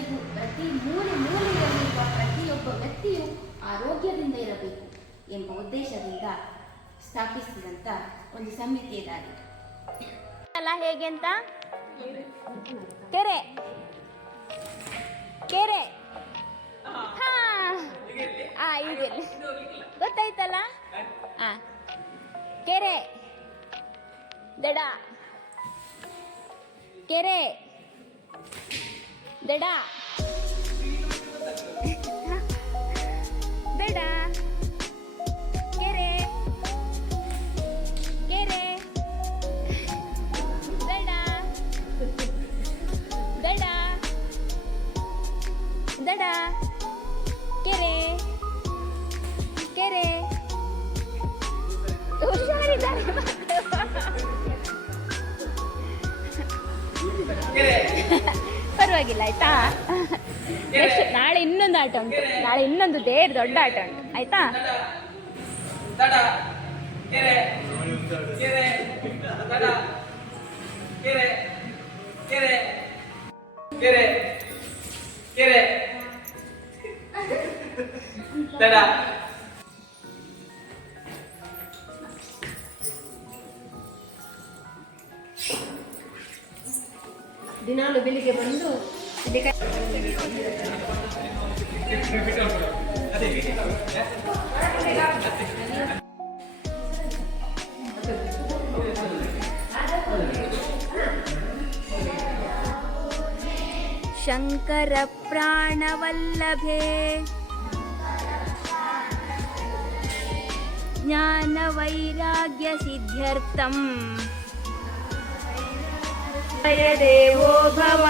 ಪ್ರತಿಯೊಬ್ಬರಿಗೂ ಪ್ರತಿ ಮೂಲೆಯಲ್ಲಿರುವ ಪ್ರತಿಯೊಬ್ಬ ವ್ಯಕ್ತಿಯು ಆರೋಗ್ಯದಿಂದ ಇರಬೇಕು ಎಂಬ ಉದ್ದೇಶದಿಂದ ಸ್ಥಾಪಿಸಿದಂಥ ಒಂದು ಸಮಿತಿ ಇದಾಗಿದೆ. ಅಲ್ಲ ಹೇಗೆ ಅಂತ ಕೆರೆ ಕೆರೆ ಈಗ ಗೊತ್ತಾಯ್ತಲ್ಲ. ಕೆರೆ ದಡ ಕೆರೆ ದಡ ದಡ ಕೆರೆ ಕೆರೆ ದಡ ದಡ ದಡ ಕೆರೆ ಕೆರೆ ಹುಷಾರಿದ್ದಾರೆ. ಪರವಾಗಿಲ್ಲ ಆಯ್ತಾ. ನೆಕ್ಸ್ಟ್ ನಾಳೆ ಇನ್ನೊಂದು ಆಟ ಉಂಟು, ನಾಳೆ ಇನ್ನೊಂದು ದೊಡ್ಡ ಆಟ ಉಂಟು ಆಯ್ತಾ. ದಿನಾಲು ಬೆಳಿಗ್ಗೆ ಬಂದು ಶಂಕರ ಪ್ರಾಣವಲ್ಲಭೆ ಜ್ಞಾನ ವೈರಾಗ್ಯ ಸಿದ್ಧ್ಯರ್ಥಂ ದೇವೋ ಭವ.